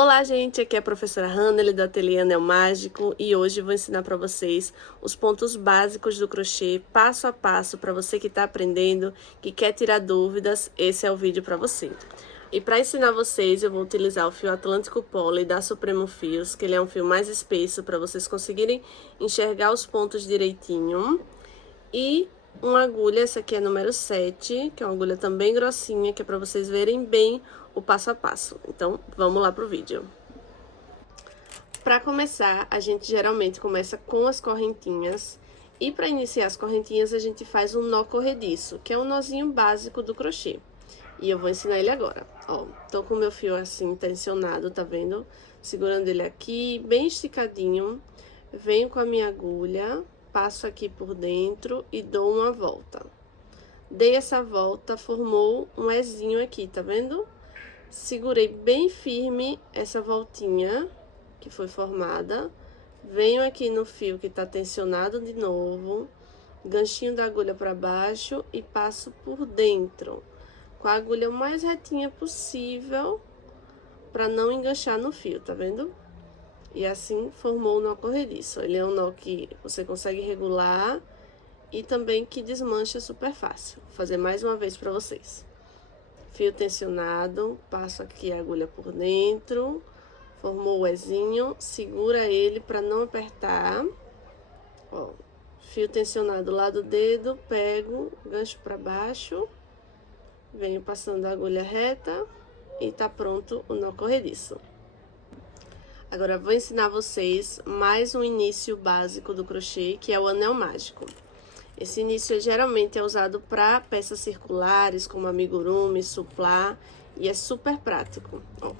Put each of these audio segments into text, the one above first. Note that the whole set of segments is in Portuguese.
Olá, gente! Aqui é a professora Hannele do Ateliê Anel Mágico e hoje vou ensinar para vocês os pontos básicos do crochê, passo a passo, para você que está aprendendo, que quer tirar dúvidas, esse é o vídeo para você. E para ensinar vocês, eu vou utilizar o fio Atlântico Poly da Supremo Fios, que ele é um fio mais espesso para vocês conseguirem enxergar os pontos direitinho. E uma agulha, essa aqui é número 7, que é uma agulha também grossinha, que é para vocês verem bem o passo a passo. Então, vamos lá pro vídeo. Para começar, a gente geralmente começa com as correntinhas. E para iniciar as correntinhas, a gente faz um nó corrediço, que é um nozinho básico do crochê. E eu vou ensinar ele agora. Ó, tô com o meu fio assim, tensionado, tá vendo? Segurando ele aqui, bem esticadinho. Venho com a minha agulha, passo aqui por dentro e dou uma volta. Dei essa volta, formou um Ezinho aqui, tá vendo? Segurei bem firme essa voltinha que foi formada. Venho aqui no fio que tá tensionado de novo, ganchinho da agulha para baixo e passo por dentro, com a agulha o mais retinha possível, para não enganchar no fio, tá vendo? E assim formou o nó corrediço. Ele é um nó que você consegue regular e também que desmancha super fácil. Vou fazer mais uma vez para vocês. Fio tensionado, passo aqui a agulha por dentro, formou o Ezinho, segura ele para não apertar. Ó, fio tensionado lá do dedo, pego, gancho para baixo, venho passando a agulha reta e tá pronto o nó corrediço. Agora, vou ensinar vocês mais um início básico do crochê, que é o anel mágico. Esse início geralmente é usado para peças circulares, como amigurumi, suplá, e é super prático. Ó,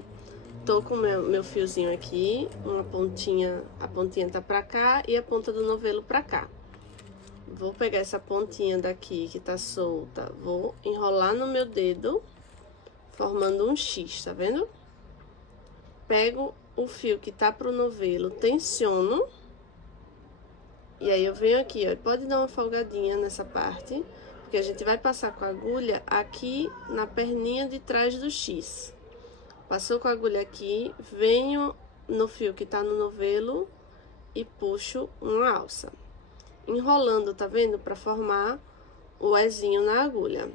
tô com meu fiozinho aqui, uma pontinha, a pontinha tá pra cá e a ponta do novelo pra cá. Vou pegar essa pontinha daqui que tá solta, vou enrolar no meu dedo, formando um X, tá vendo? Pego o fio que tá pro novelo, tensiono. E aí, eu venho aqui, ó, pode dar uma folgadinha nessa parte, porque a gente vai passar com a agulha aqui na perninha de trás do X. Passou com a agulha aqui, venho no fio que tá no novelo e puxo uma alça. Enrolando, tá vendo? Pra formar o Ezinho na agulha.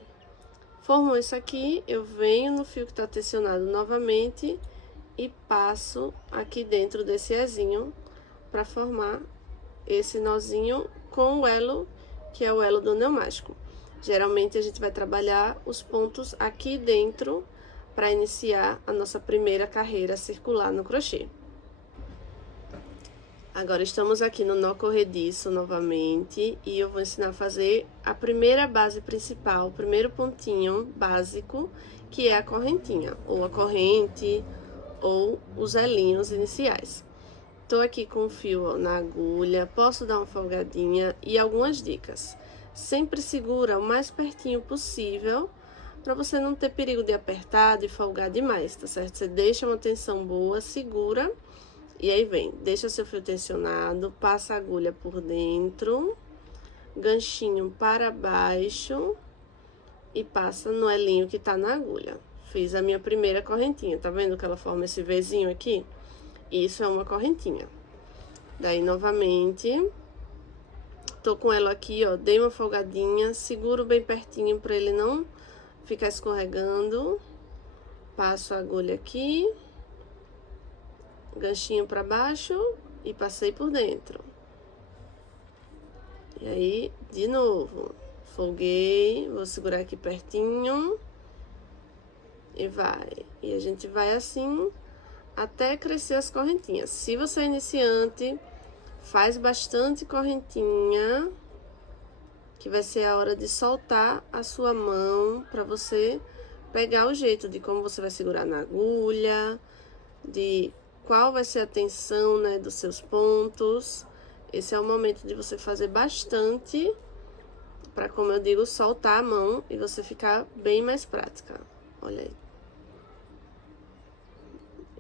Formou isso aqui, eu venho no fio que tá tensionado novamente e passo aqui dentro desse Ezinho pra formar esse nozinho com o elo, que é o elo do anel mágico. Geralmente, a gente vai trabalhar os pontos aqui dentro para iniciar a nossa primeira carreira circular no crochê. Agora, estamos aqui no nó corrediço novamente, e eu vou ensinar a fazer a primeira base principal, o primeiro pontinho básico, que é a correntinha, ou a corrente, ou os elinhos iniciais. Tô aqui com o fio, ó, na agulha, posso dar uma folgadinha e algumas dicas. Sempre segura o mais pertinho possível, para você não ter perigo de apertar, de folgar demais, tá certo? Você deixa uma tensão boa, segura, e aí vem, deixa seu fio tensionado, passa a agulha por dentro, ganchinho para baixo e passa no elinho que tá na agulha. Fiz a minha primeira correntinha, tá vendo que ela forma esse Vzinho aqui? Isso é uma correntinha. Daí, novamente, tô com ela aqui, ó, dei uma folgadinha, seguro bem pertinho pra ele não ficar escorregando. Passo a agulha aqui, ganchinho pra baixo e passei por dentro. E aí, de novo, folguei, vou segurar aqui pertinho e vai. E a gente vai assim até crescer as correntinhas. Se você é iniciante, faz bastante correntinha, que vai ser a hora de soltar a sua mão, para você pegar o jeito de como você vai segurar na agulha, de qual vai ser a tensão, né, dos seus pontos. Esse é o momento de você fazer bastante, para, como eu digo, soltar a mão e você ficar bem mais prática. Olha aí.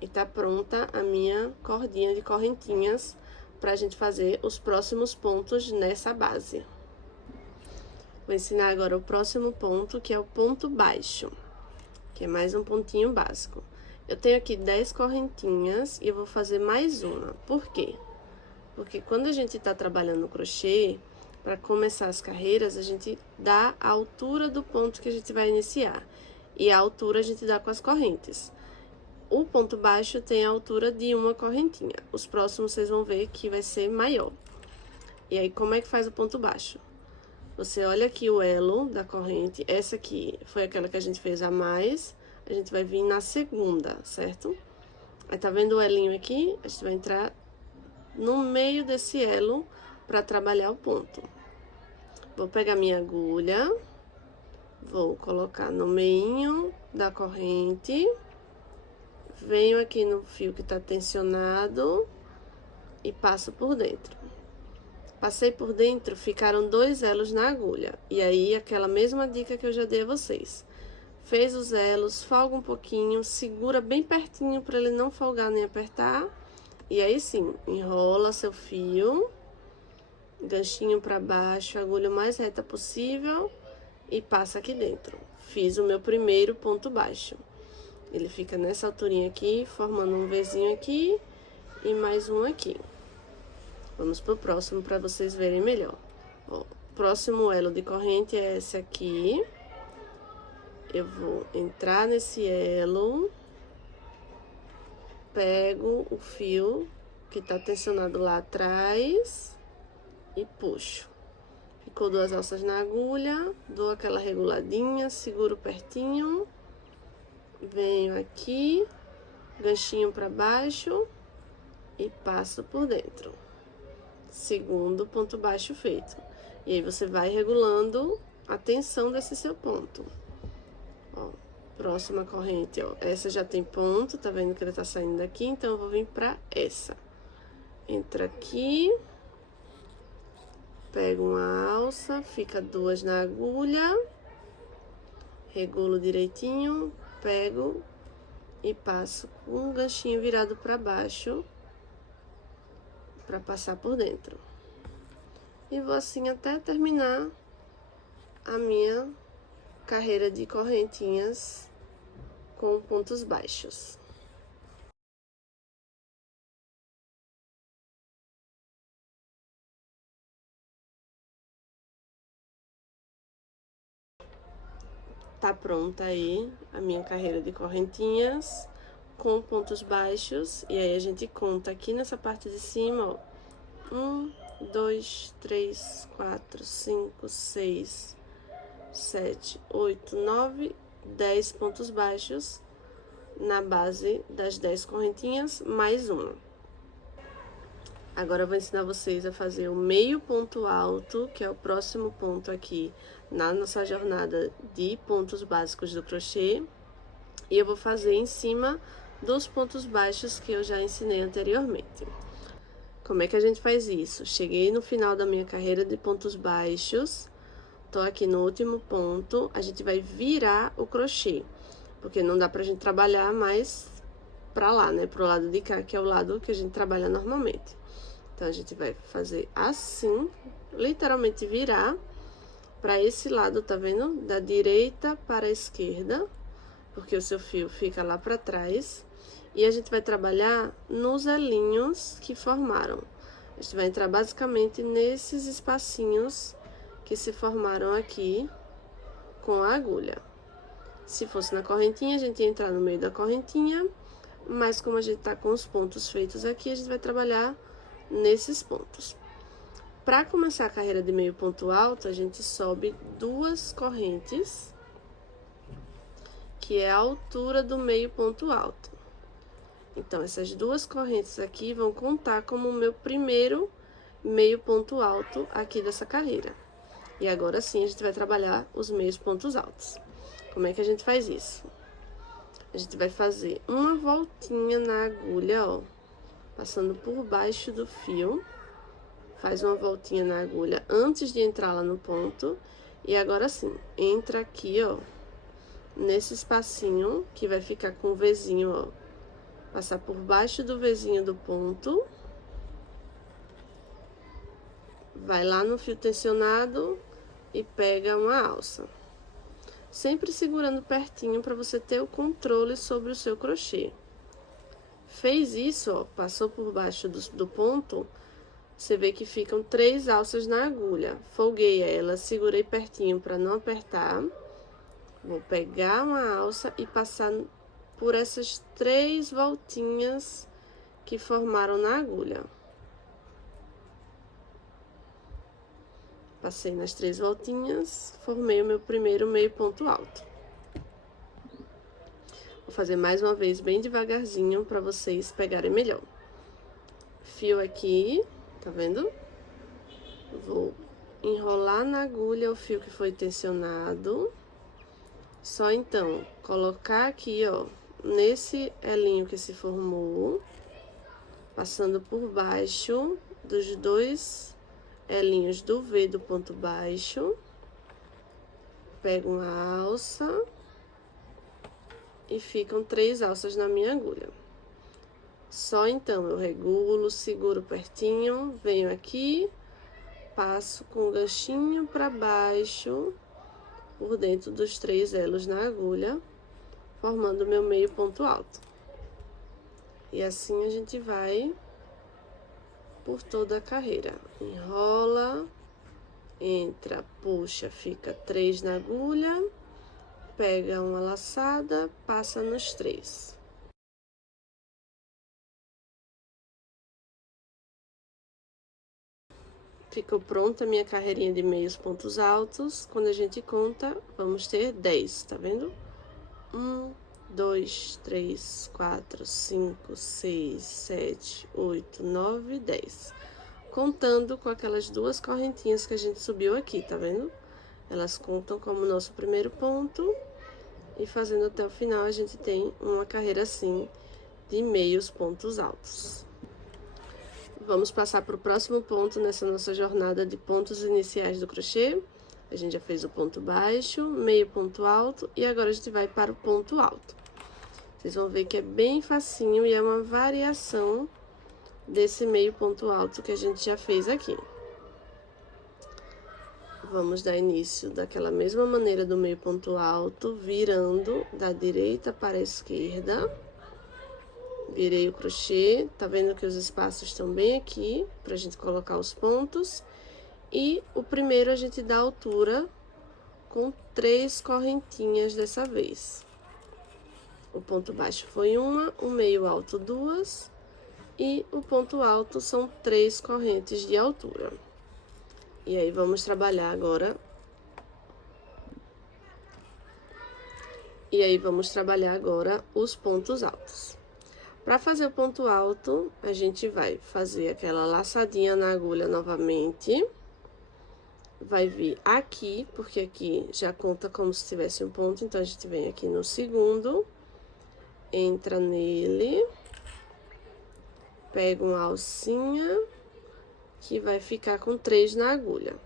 E tá pronta a minha cordinha de correntinhas pra gente fazer os próximos pontos nessa base. Vou ensinar agora o próximo ponto, que é o ponto baixo, que é mais um pontinho básico. Eu tenho aqui 10 correntinhas e eu vou fazer mais uma. Por quê? Porque quando a gente tá trabalhando no crochê, para começar as carreiras, a gente dá a altura do ponto que a gente vai iniciar. E a altura a gente dá com as correntes. O ponto baixo tem a altura de uma correntinha. Os próximos vocês vão ver que vai ser maior. E aí, como é que faz o ponto baixo? Você olha aqui o elo da corrente. Essa aqui foi aquela que a gente fez a mais. A gente vai vir na segunda, certo? Aí, tá vendo o elinho aqui? A gente vai entrar no meio desse elo para trabalhar o ponto. Vou pegar minha agulha. Vou colocar no meio da corrente. Venho aqui no fio que tá tensionado e passo por dentro. Passei por dentro, ficaram 2 elos na agulha. E aí, aquela mesma dica que eu já dei a vocês. Fez os elos, folga um pouquinho, segura bem pertinho para ele não folgar nem apertar. E aí sim, enrola seu fio, ganchinho para baixo, agulha o mais reta possível e passa aqui dentro. Fiz o meu primeiro ponto baixo. Ele fica nessa alturinha aqui, formando um Vzinho aqui e mais um aqui. Vamos pro próximo para vocês verem melhor. Ó, o próximo elo de corrente é esse aqui. Eu vou entrar nesse elo, pego o fio que tá tensionado lá atrás e puxo. Ficou 2 alças na agulha, dou aquela reguladinha, seguro pertinho, venho aqui, ganchinho para baixo e passo por dentro. Segundo ponto baixo feito. E aí, você vai regulando a tensão desse seu ponto. Ó, próxima corrente, ó. Essa já tem ponto, tá vendo que ele tá saindo daqui? Então, eu vou vir pra essa. Entra aqui. Pego uma alça, fica 2 na agulha. Regulo direitinho, pego e passo com um ganchinho virado pra baixo. Pra passar por dentro. E vou assim até terminar a minha carreira de correntinhas com pontos baixos. Tá pronta aí a minha carreira de correntinhas com pontos baixos. E aí, a gente conta aqui nessa parte de cima, ó. 1, 2, 3, 4, 5, 6, 7, 8, 9, 10 pontos baixos na base das 10 correntinhas, mais uma. Agora, eu vou ensinar vocês a fazer o meio ponto alto, que é o próximo ponto aqui na nossa jornada de pontos básicos do crochê. E eu vou fazer em cima dos pontos baixos que eu já ensinei anteriormente. Como é que a gente faz isso? Cheguei no final da minha carreira de pontos baixos, tô aqui no último ponto, a gente vai virar o crochê, porque não dá pra gente trabalhar mais pra lá, né? Pro lado de cá, que é o lado que a gente trabalha normalmente. Então, a gente vai fazer assim, literalmente virar pra esse lado, tá vendo? Da direita para a esquerda, porque o seu fio fica lá pra trás. E a gente vai trabalhar nos elinhos que formaram. A gente vai entrar basicamente nesses espacinhos que se formaram aqui com a agulha. Se fosse na correntinha, a gente ia entrar no meio da correntinha, mas como a gente tá com os pontos feitos aqui, a gente vai trabalhar nesses pontos. Para começar a carreira de meio ponto alto, a gente sobe 2 correntes, que é a altura do meio ponto alto. Então, essas 2 correntes aqui vão contar como o meu primeiro meio ponto alto aqui dessa carreira. E agora sim, a gente vai trabalhar os meios pontos altos. Como é que a gente faz isso? A gente vai fazer uma voltinha na agulha, ó, passando por baixo do fio. Faz uma voltinha na agulha antes de entrar lá no ponto. E agora sim, entra aqui, ó, nesse espacinho que vai ficar com o Vzinho, ó. Passar por baixo do Vzinho do ponto. Vai lá no fio tensionado e pega uma alça. sempre segurando pertinho para você ter o controle sobre o seu crochê. Fez isso, ó, passou por baixo do ponto, você vê que ficam 3 alças na agulha. Folguei ela, segurei pertinho para não apertar. Vou pegar uma alça e passar por essas 3 voltinhas que formaram na agulha. Passei nas 3 voltinhas, formei o meu primeiro meio ponto alto. Vou fazer mais uma vez bem devagarzinho para vocês pegarem melhor. Fio aqui, tá vendo? Vou enrolar na agulha o fio que foi tensionado. Só então, colocar aqui, ó, nesse elinho que se formou, passando por baixo dos 2 elinhos do V do ponto baixo. Pego uma alça e ficam 3 alças na minha agulha. Só então eu regulo, seguro pertinho, venho aqui, passo com o ganchinho para baixo, por dentro dos 3 elos na agulha, formando o meu meio ponto alto. E assim a gente vai por toda a carreira. Enrola, entra, puxa, fica 3 na agulha, pega uma laçada, passa nos 3. Ficou pronta a minha carreirinha de meios pontos altos. Quando a gente conta, vamos ter 10, tá vendo? 1, 2, 3, 4, 5, 6, 7, 8, 9, 10. Contando com aquelas 2 correntinhas que a gente subiu aqui, tá vendo? Elas contam como nosso primeiro ponto. E fazendo até o final, a gente tem uma carreira assim de meios pontos altos. Vamos passar para o próximo ponto nessa nossa jornada de pontos iniciais do crochê. A gente já fez o ponto baixo, meio ponto alto e agora a gente vai para o ponto alto. Vocês vão ver que é bem facinho e é uma variação desse meio ponto alto que a gente já fez aqui. Vamos dar início daquela mesma maneira do meio ponto alto, virando da direita para a esquerda. Virei o crochê, tá vendo que os espaços estão bem aqui, pra gente colocar os pontos. E o primeiro a gente dá altura com 3 correntinhas dessa vez. O ponto baixo foi uma, o meio alto 2 e o ponto alto são 3 correntes de altura. E aí, vamos trabalhar agora. Os pontos altos. Para fazer o ponto alto, a gente vai fazer aquela laçadinha na agulha novamente. Vai vir aqui, porque aqui já conta como se tivesse um ponto, então a gente vem aqui no segundo, entra nele, pega uma alcinha, que vai ficar com 3 na agulha,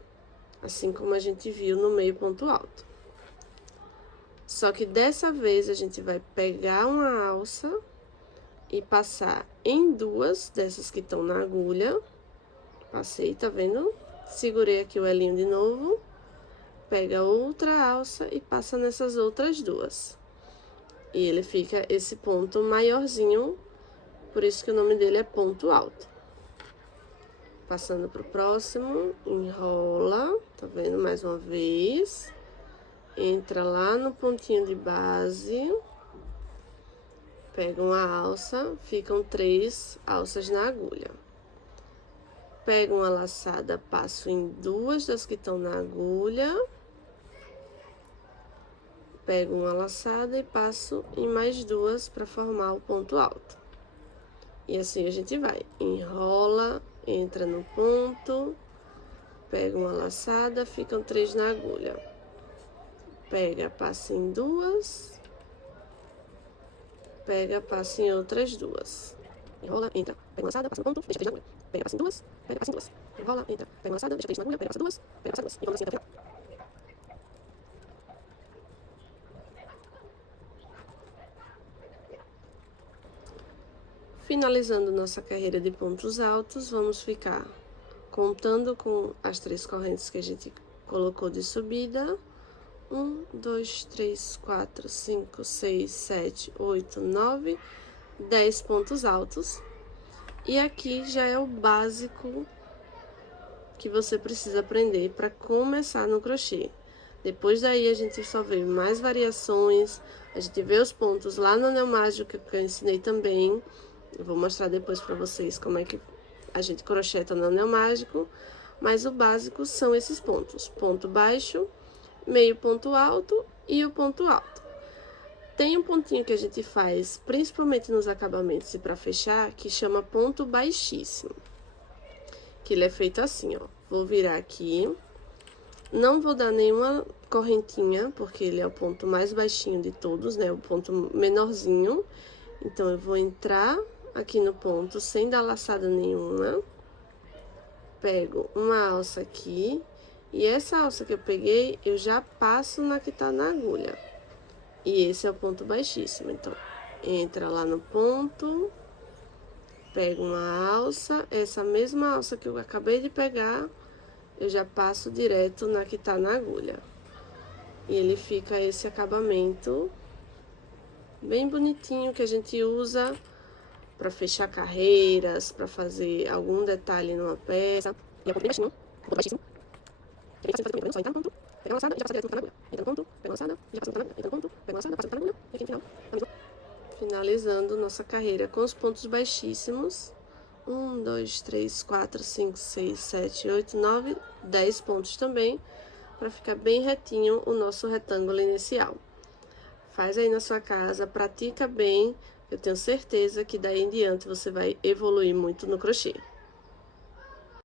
assim como a gente viu no meio ponto alto. Só que dessa vez a gente vai pegar uma alça e passar em 2 dessas que estão na agulha. Passei, tá vendo? Segurei aqui o elinho de novo, pega outra alça e passa nessas outras 2. E ele fica esse ponto maiorzinho, por isso que o nome dele é ponto alto. Passando pro próximo, enrola, tá vendo? Mais uma vez. Entra lá no pontinho de base. Pega uma alça, ficam 3 alças na agulha. Pego uma laçada, passo em 2 das que estão na agulha. Pego uma laçada e passo em mais 2 para formar o ponto alto. E assim a gente vai. Enrola, entra no ponto, pega uma laçada, ficam 3 na agulha. Pega, passa em 2. Pega, passa em outras 2. Enrola, entra, pega uma laçada, passa no ponto, deixa 3 na agulha. Pega, passa em 2, pega, passa em 2. Enrola, entra, pega uma laçada, deixa 3 na agulha, pega, passa 2, pega, passa 2. E vamos assim até o final. Finalizando nossa carreira de pontos altos, vamos ficar contando com as 3 correntes que a gente colocou de subida. 1, 2, 3, 4, 5, 6, 7, 8, 9, 10 pontos altos. E aqui já é o básico que você precisa aprender para começar no crochê. Depois daí a gente só vê mais variações, a gente vê os pontos lá no anel mágico que eu ensinei também. Eu vou mostrar depois para vocês como é que a gente crocheta no anel mágico, mas o básico são esses pontos: ponto baixo, meio ponto alto e o ponto alto. Tem um pontinho que a gente faz, principalmente nos acabamentos e para fechar, que chama ponto baixíssimo. Que ele é feito assim, ó. Vou virar aqui. Não vou dar nenhuma correntinha, porque ele é o ponto mais baixinho de todos, né? O ponto menorzinho. Então, eu vou entrar aqui no ponto sem dar laçada nenhuma. Pego uma alça aqui. E essa alça que eu peguei, eu já passo na que tá na agulha. E esse é o ponto baixíssimo. Então, entra lá no ponto, pego uma alça, essa mesma alça que eu acabei de pegar, eu já passo direto na que tá na agulha. E ele fica esse acabamento bem bonitinho, que a gente usa pra fechar carreiras, pra fazer algum detalhe numa peça. E é um ponto bem baixinho, ponto baixíssimo. Que é bem fácil de fazer também, só entrar no ponto, pegar uma laçada e já passa direto na agulha. Entra no ponto, pega uma laçada, já passa na agulha. Entra no ponto, pega uma laçada, passa na agulha. E aqui no final, a mesma. Finalizando nossa carreira com os pontos baixíssimos. 1, 2, 3, 4, 5, 6, 7, 8, 9, 10 pontos também, para ficar bem retinho o nosso retângulo inicial. Faz aí na sua casa, pratica bem, eu tenho certeza que daí em diante você vai evoluir muito no crochê.